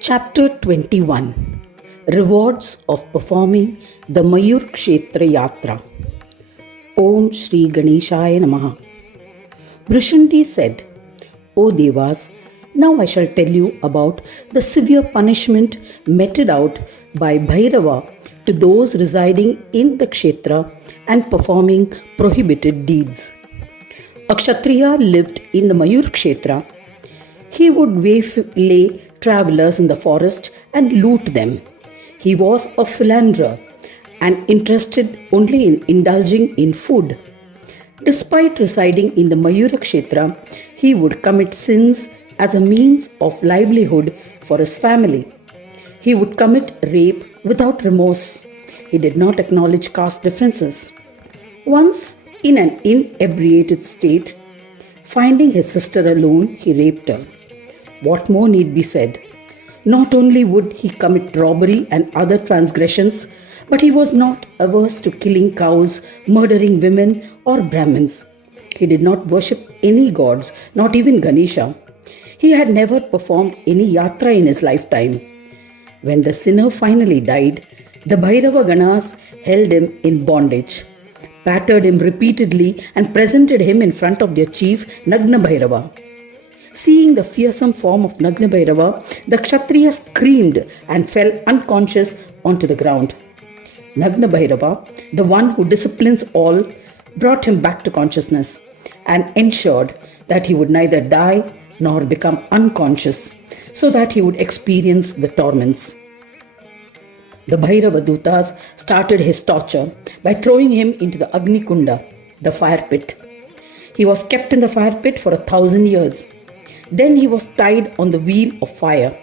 Chapter 21. Rewards of performing the Mayur Kshetra Yatra. Om Shri Ganeshaya Namaha. Bhrushanti said, O Devas, now I shall tell you about the severe punishment meted out by Bhairava to those residing in the Kshetra and performing prohibited deeds. A Kshatriya lived in the Mayur Kshetra. He would waylay travelers in the forest and loot them. He was a philanderer and interested only in indulging in food. Despite residing in the Mayura Kshetra, he would commit sins as a means of livelihood for his family. He would commit rape without remorse. He did not acknowledge caste differences. Once, in an inebriated state, finding his sister alone, he raped her. What more need be said? Not only would he commit robbery and other transgressions, but he was not averse to killing cows, murdering women or Brahmins. He did not worship any gods, not even Ganesha. He had never performed any yatra in his lifetime. When the sinner finally died, the Bhairava Ganas held him in bondage, battered him repeatedly and presented him in front of their chief Nagna Bhairava. Seeing the fearsome form of Nagna Bhairava, the Kshatriya screamed and fell unconscious onto the ground. Nagna Bhairava, the one who disciplines all, brought him back to consciousness and ensured that he would neither die nor become unconscious, so that he would experience the torments. The Bhairava Dutas started his torture by throwing him into the Agni Kunda, the fire pit. He was kept in the fire pit for 1,000 years. Then he was tied on the wheel of fire.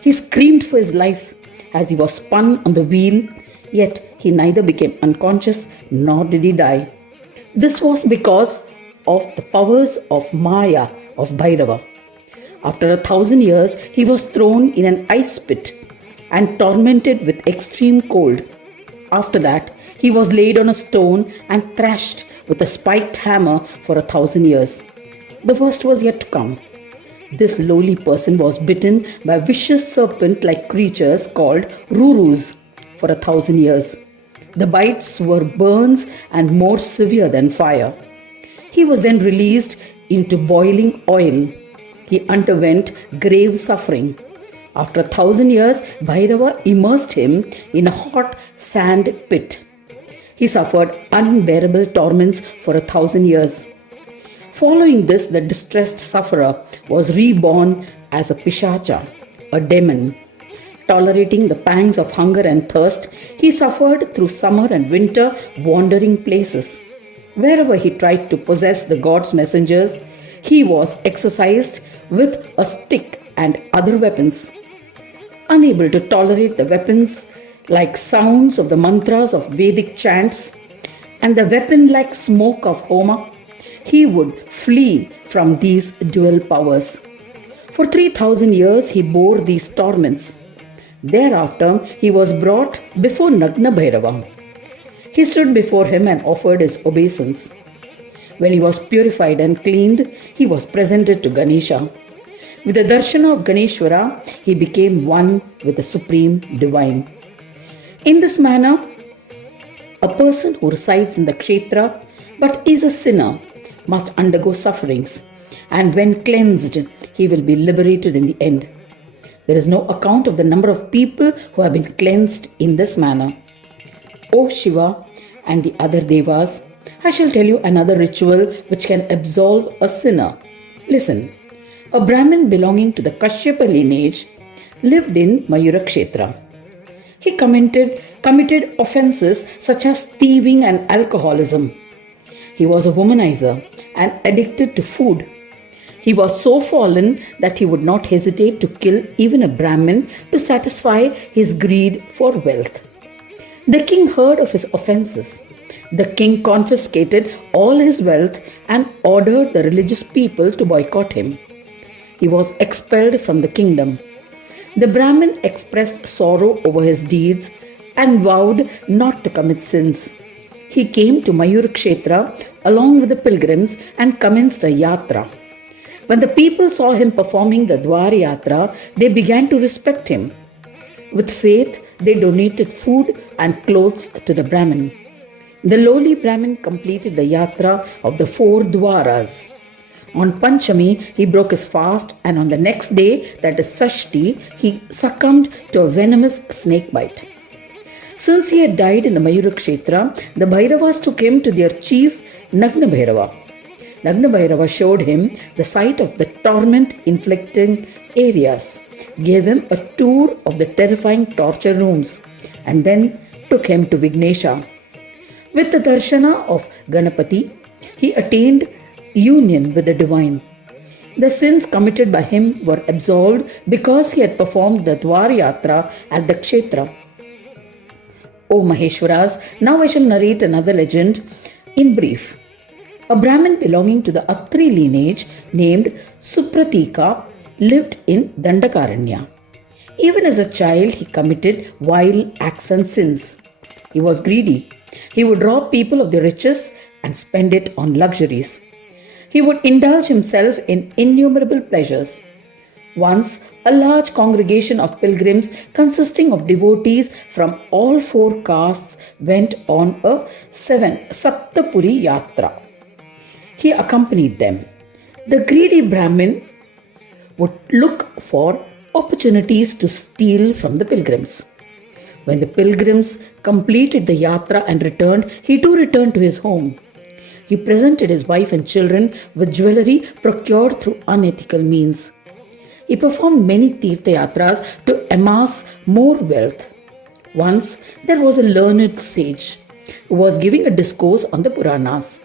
He screamed for his life as he was spun on the wheel, yet he neither became unconscious nor did he die. This was because of the powers of Maya of Bhairava. After 1,000 years, he was thrown in an ice pit and tormented with extreme cold. After that, he was laid on a stone and thrashed with a spiked hammer for 1,000 years. The worst was yet to come. This lowly person was bitten by vicious serpent-like creatures called rurus for 1,000 years. The bites were burns and more severe than fire. He was then released into boiling oil. He underwent grave suffering. After 1,000 years, Bhairava immersed him in a hot sand pit. He suffered unbearable torments for 1,000 years. Following this, the distressed sufferer was reborn as a pishacha, a demon. Tolerating the pangs of hunger and thirst, he suffered through summer and winter, wandering places. Wherever he tried to possess the god's messengers, he was exorcised with a stick and other weapons. Unable to tolerate the weapons like sounds of the mantras of Vedic chants and the weapon-like smoke of Homa, he would flee from these dual powers. For 3,000 years he bore these torments. Thereafter he was brought before Nagna Bhairava. He stood before him and offered his obeisance. When he was purified and cleaned, he was presented to Ganesha. With the darshana of Ganeshwara, he became one with the Supreme Divine. In this manner, a person who resides in the Kshetra but is a sinner must undergo sufferings, and when cleansed, he will be liberated in the end. There is no account of the number of people who have been cleansed in this manner. O Shiva and the other Devas, I shall tell you another ritual which can absolve a sinner. Listen. A Brahmin belonging to the Kashyapa lineage lived in Mayura Kshetra. He committed offences such as thieving and alcoholism. He was a womanizer and addicted to food. He was so fallen that he would not hesitate to kill even a Brahmin to satisfy his greed for wealth. The king heard of his offences. The king confiscated all his wealth and ordered the religious people to boycott him. He was expelled from the kingdom. The Brahmin expressed sorrow over his deeds and vowed not to commit sins. he came to Mayur Kshetra along with the pilgrims and commenced a yatra. When the people saw him performing the Dwar Yatra, they began to respect him. With faith, they donated food and clothes to the Brahmin. The lowly Brahmin completed the yatra of the 4 Dwaras. On Panchami, he broke his fast, and on the next day, that is Sashti, he succumbed to a venomous snake bite. Since he had died in the Mayur Kshetra, the Bhairavas took him to their chief Nagna Bhairava. Nagna Bhairava showed him the site of the torment-inflicting areas, gave him a tour of the terrifying torture rooms, and then took him to Vignesha. With the darshana of Ganpati, he attained union with the divine. The sins committed by him were absolved because he had performed the Dwar Yatra at the Kshetra. O Maheshwaras, now I shall narrate another legend in brief. A Brahmin belonging to the Atri lineage named Supratika lived in Dandakaranya. Even as a child, he committed vile acts and sins. He was greedy. He would rob people of their riches and spend it on luxuries. He would indulge himself in innumerable pleasures. Once, a large congregation of pilgrims consisting of devotees from all 4 castes went on a Saptapuri Yatra. He accompanied them. The greedy Brahmin would look for opportunities to steal from the pilgrims. When the pilgrims completed the yatra and returned, he too returned to his home. He presented his wife and children with jewelry procured through unethical means. He performed many Tirtha Yatras to amass more wealth. Once there was a learned sage who was giving a discourse on the Puranas.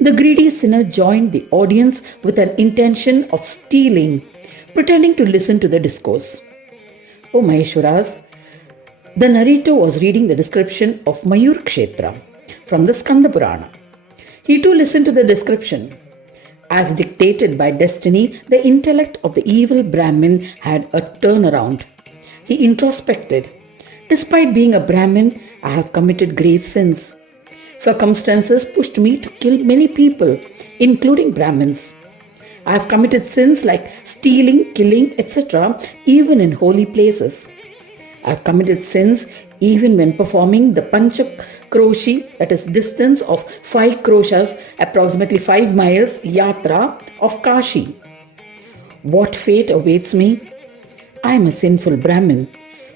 The greedy sinner joined the audience with an intention of stealing, pretending to listen to the discourse. O Maheshwaras, the narrator was reading the description of Mayur Kshetra from the Skanda Purana. He too listened to the description. As dictated by destiny, the intellect of the evil Brahmin had a turnaround. He introspected. Despite being a Brahmin, I have committed grave sins. Circumstances pushed me to kill many people, including Brahmins. I have committed sins like stealing, killing, etc., even in holy places. I have committed sins even when performing the Panchakroshi, that is distance of 5 kroshas, approximately 5 miles, yatra of Kashi. What fate awaits me? I am a sinful Brahmin.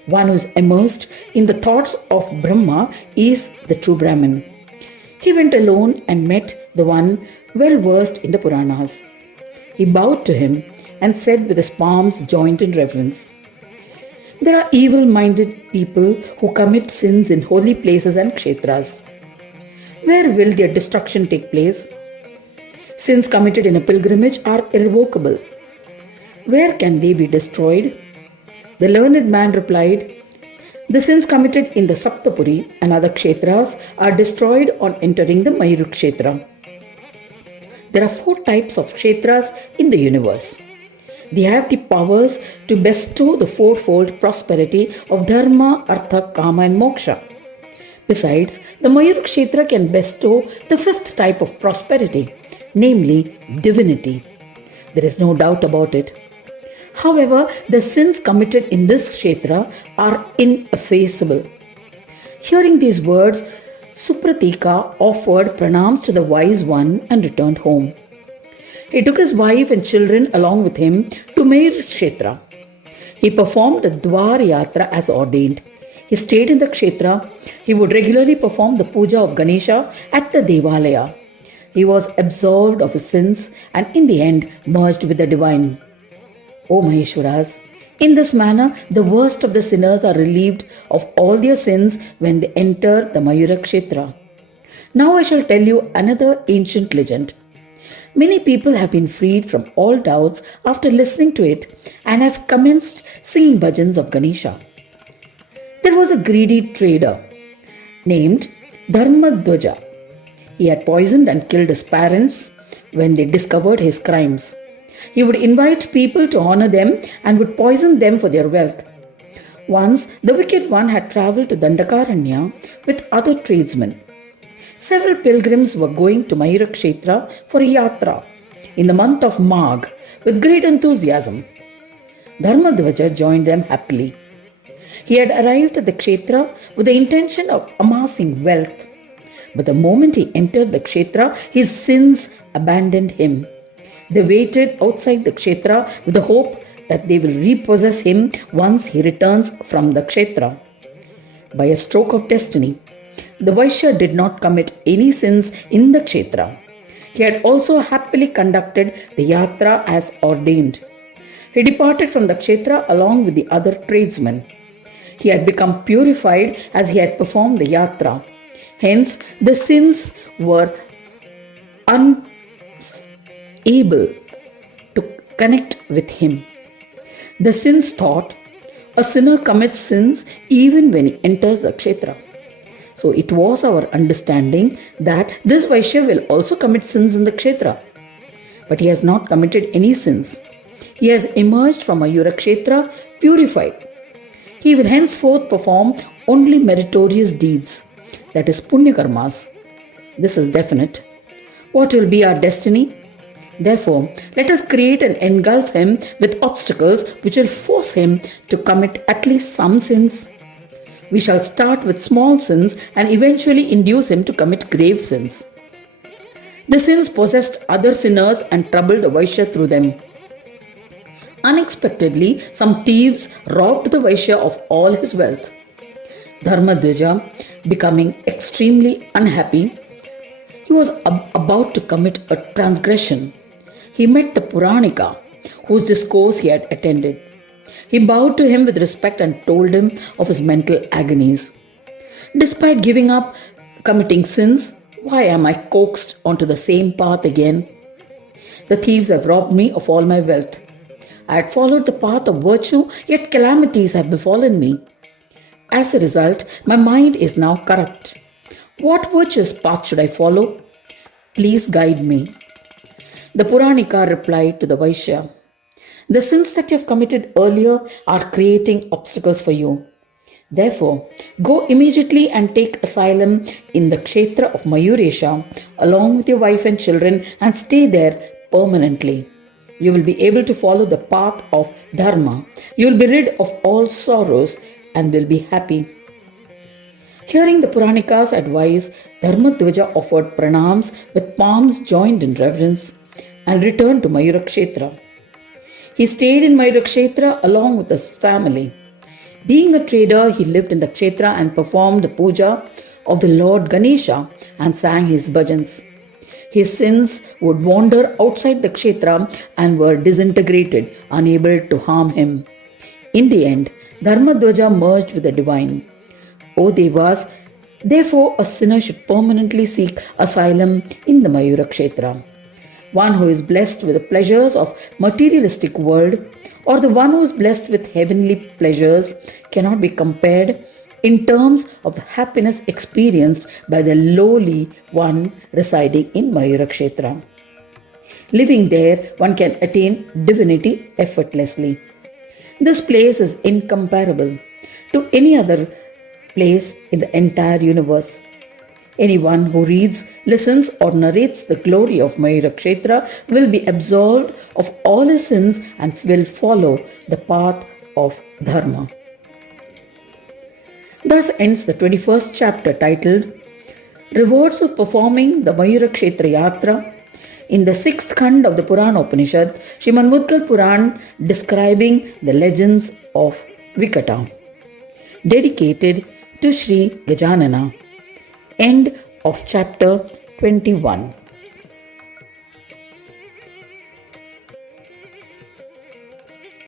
One who is immersed in the thoughts of Brahma is the true Brahmin. He went alone and met the one well versed in the Puranas. He bowed to him and said with his palms joined in reverence, there are evil-minded people who commit sins in holy places and kshetras. Where will their destruction take place? Sins committed in a pilgrimage are irrevocable. Where can they be destroyed? The learned man replied, the sins committed in the Saptapuri and other kshetras are destroyed on entering the Mayur Kshetra. There are 4 types of kshetras in the universe. They have the powers to bestow the 4-fold prosperity of Dharma, Artha, Kama and Moksha. Besides, the Mayur Kshetra can bestow the 5th type of prosperity, namely divinity. There is no doubt about it. However, the sins committed in this kshetra are ineffaceable. Hearing these words, Supratika offered pranams to the wise one and returned home. He took his wife and children along with him to Mayur Kshetra. He performed the Dwar Yatra as ordained. He stayed in the Kshetra. He would regularly perform the puja of Ganesha at the Devalaya. He was absolved of his sins and in the end merged with the divine. O Maheshwaras, in this manner the worst of the sinners are relieved of all their sins when they enter the Mayura Kshetra. Now I shall tell you another ancient legend. Many people have been freed from all doubts after listening to it and have commenced singing bhajans of Ganesha. There was a greedy trader named Dharma. He had poisoned and killed his parents when they discovered his crimes. He would invite people to honor them and would poison them for their wealth. Once, the wicked one had travelled to Dandakaranya with other tradesmen. Several pilgrims were going to Mayur Kshetra for a yatra in the month of Magh with great enthusiasm. Dharmadhvaja joined them happily. He had arrived at the Kshetra with the intention of amassing wealth. But the moment he entered the Kshetra, his sins abandoned him. They waited outside the Kshetra with the hope that they will repossess him once he returns from the Kshetra. By a stroke of destiny, the Vaishya did not commit any sins in the Kshetra. He had also happily conducted the Yatra as ordained. He departed from the Kshetra along with the other tradesmen. He had become purified as he had performed the Yatra. Hence, the sins were unable to connect with him. The sins thought, a sinner commits sins even when he enters the Kshetra. So it was our understanding that this Vaishya will also commit sins in the Kshetra. But he has not committed any sins. He has emerged from Mayur Kshetra purified. He will henceforth perform only meritorious deeds, that is Punya Karmas. This is definite. What will be our destiny? Therefore, let us create and engulf him with obstacles which will force him to commit at least some sins. We shall start with small sins and eventually induce him to commit grave sins. The sins possessed other sinners and troubled the Vaishya through them. Unexpectedly, some thieves robbed the Vaishya of all his wealth. Dharmadhvaja, becoming extremely unhappy, he was about to commit a transgression. He met the Puranika, whose discourse he had attended. He bowed to him with respect and told him of his mental agonies. Despite giving up committing sins, why am I coaxed onto the same path again? The thieves have robbed me of all my wealth. I had followed the path of virtue, yet calamities have befallen me. As a result, my mind is now corrupt. What virtuous path should I follow? Please guide me. The Puranika replied to the Vaishya, the sins that you have committed earlier are creating obstacles for you. Therefore, go immediately and take asylum in the Kshetra of Mayuresha along with your wife and children and stay there permanently. You will be able to follow the path of Dharma. You will be rid of all sorrows and will be happy. Hearing the Puranika's advice, Dharmadhvaja offered pranams with palms joined in reverence and returned to Mayur Kshetra. He stayed in Mayur Kshetra along with his family. Being a trader, he lived in the Kshetra and performed the puja of the Lord Ganesha and sang his bhajans. His sins would wander outside the Kshetra and were disintegrated, unable to harm him. In the end, Dharmadhvaja merged with the divine. O Devas, therefore a sinner should permanently seek asylum in the Mayur Kshetra. One who is blessed with the pleasures of materialistic world or the one who is blessed with heavenly pleasures cannot be compared in terms of the happiness experienced by the lowly one residing in Mayur Kshetra. Living there, one can attain divinity effortlessly. This place is incomparable to any other place in the entire universe. Anyone who reads, listens, or narrates the glory of Mayur Kshetra will be absolved of all his sins and will follow the path of Dharma. Thus ends the 21st chapter titled Rewards of Performing the Mayur Kshetra Yatra in the 6th Khand of the Puran Upanishad, Srimad Mudgal Puran describing the legends of Vikata. Dedicated to Sri Gajanana. End of chapter 21.